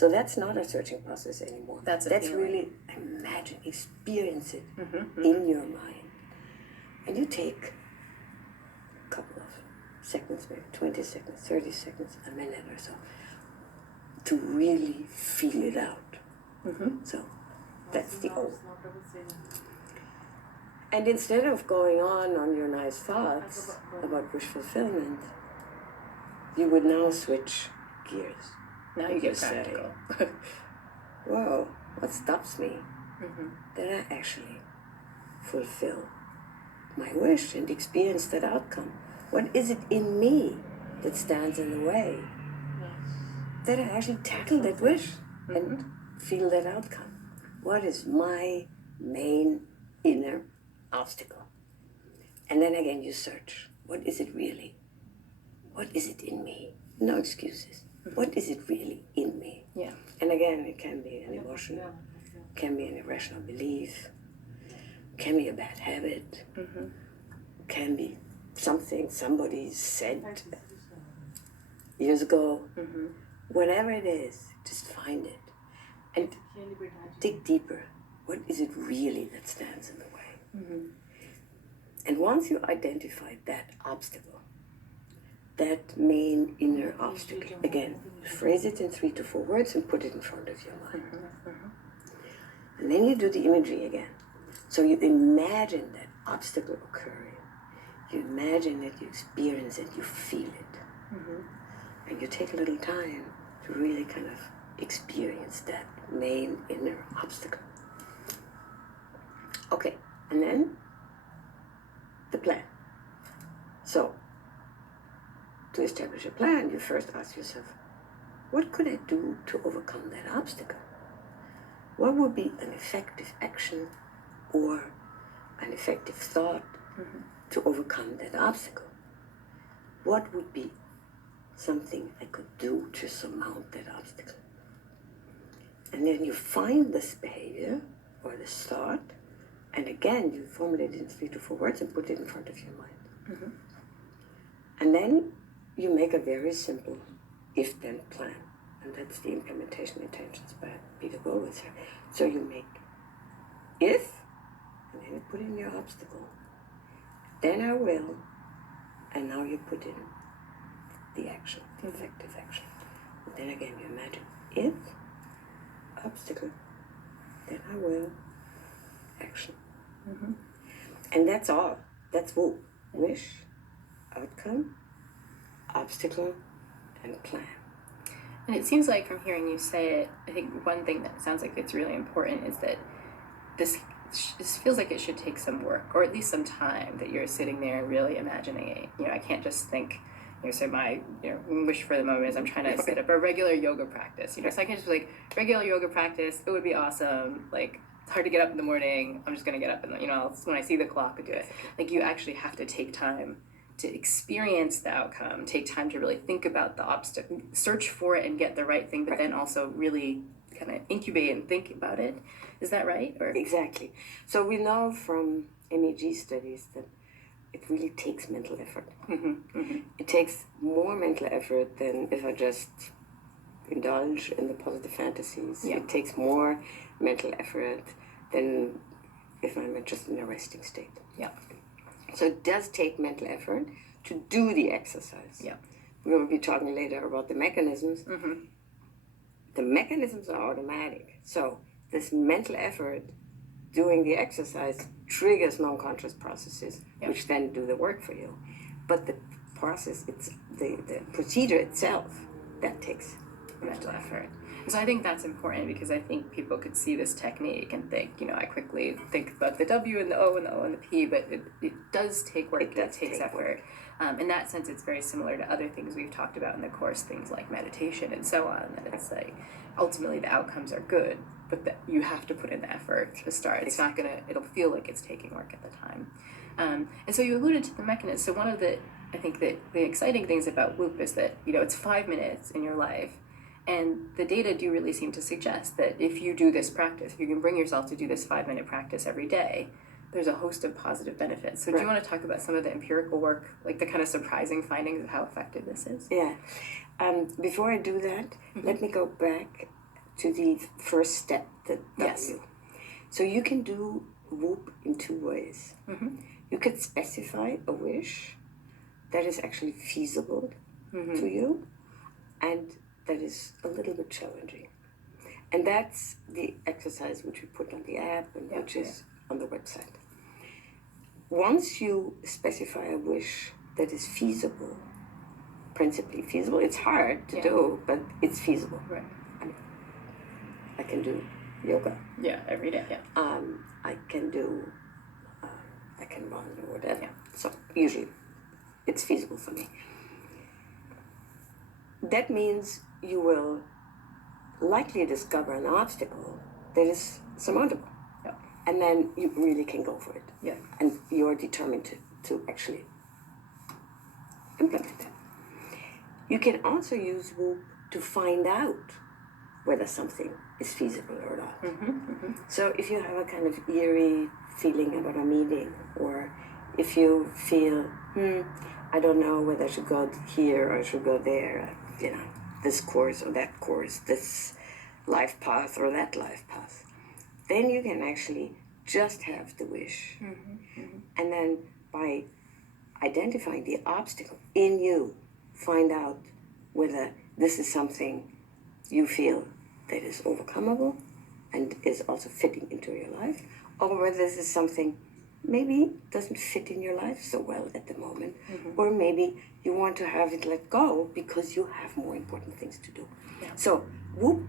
So that's not a searching process anymore. That's really imagine, experience it in your mind. And you take a couple of seconds, maybe 20 seconds, 30 seconds, a minute or so, to really feel it out. So that's the O. And instead of going on your nice thoughts about wish fulfillment, you would now switch gears. Now you get practical. Whoa, what stops me? That I actually fulfill my wish and experience that outcome. What is it in me that stands in the way? That I actually tackle that wish and feel that outcome. What is my main inner obstacle? And then again you search. What is it really? What is it in me? No excuses. What is it really in me? Yeah. And again, it can be an emotion, can be an irrational belief, can be a bad habit, can be something somebody said years ago. Whatever it is, just find it and dig deeper. What is it really that stands in the way? And once you identify that obstacle, that main inner obstacle, again, phrase it in 3 to 4 words and put it in front of your mind. And then you do the imagery again. So you imagine that obstacle occurring. You imagine it, you experience it, you feel it. And you take a little time to really kind of experience that main inner obstacle. Okay, and then the plan. So, to establish a plan, you first ask yourself, what could I do to overcome that obstacle? What would be an effective action or an effective thought to overcome that obstacle? What would be something I could do to surmount that obstacle? And then you find this behavior or this thought, and again you formulate it in 3 to 4 words and put it in front of your mind. And then you make a very simple if-then plan. And that's the implementation intentions by Peter Goldwitzer. So you make if, and then you put in your obstacle. Then I will, and now you put in the action, the effective action. And then again you imagine if, obstacle, then I will, action. And that's all. That's WOO. Wish, outcome, obstacle, and plan. And it seems like from hearing you say it, I think one thing that sounds like it's really important is that this feels like it should take some work, or at least some time, that you're sitting there and really imagining it. You know, I can't just think, so my wish for the moment is I'm trying to set up a regular yoga practice. So I can just be like, regular yoga practice, it would be awesome. Like, it's hard to get up in the morning. I'm just going to get up and, when I see the clock, I do it. Like, you actually have to take time to experience the outcome, take time to really think about the obstacle, search for it and get the right thing, but then also really kind of incubate and think about it. Is that right? Or? Exactly. So we know from MEG studies that it really takes mental effort. It takes more mental effort than if I just indulge in the positive fantasies. It takes more mental effort than if I'm just in a resting state. So it does take mental effort to do the exercise. We will be talking later about the mechanisms. The mechanisms are automatic. So this mental effort doing the exercise triggers non-conscious processes, which then do the work for you. But the process, it's the procedure itself, that takes mental effort. So I think that's important, because I think people could see this technique and think, I quickly think about the W and the O and the O and the P, but it does take work, it takes effort. In that sense, it's very similar to other things we've talked about in the course, things like meditation and so on, that it's like, ultimately the outcomes are good, but you have to put in the effort to start. It's not it'll feel like it's taking work at the time. And so you alluded to the mechanism. So one of the exciting things about WOOP is that, it's 5 minutes in your life. And the data do really seem to suggest that if you do this practice, if you can bring yourself to do this 5-minute practice every day, there's a host of positive benefits. So do you want to talk about some of the empirical work, like the kind of surprising findings of how effective this is? Yeah. Before I do that, let me go back to the first step, the Yes. W. So you can do WOOP in two ways. You could specify a wish that is actually feasible to you and that is a little bit challenging. And that's the exercise which we put on the app and which is on the website. Once you specify a wish that is feasible, principally feasible, it's hard to do, but it's feasible. Right. I can do yoga. Yeah, every day. Yeah. I can do, I can run or whatever. So usually it's feasible for me. That means you will likely discover an obstacle that is surmountable. Yeah. And then you really can go for it. Yeah. And you're determined to actually implement that. You can also use WOOP to find out whether something is feasible or not. So if you have a kind of eerie feeling about a meeting, or if you feel, I don't know whether I should go here or I should go there, this course or that course, this life path or that life path, then you can actually just have the wish. And then by identifying the obstacle in you, find out whether this is something you feel that is overcomable and is also fitting into your life, or whether this is something maybe doesn't fit in your life so well at the moment, or maybe you want to have it let go because you have more important things to do. So WOOP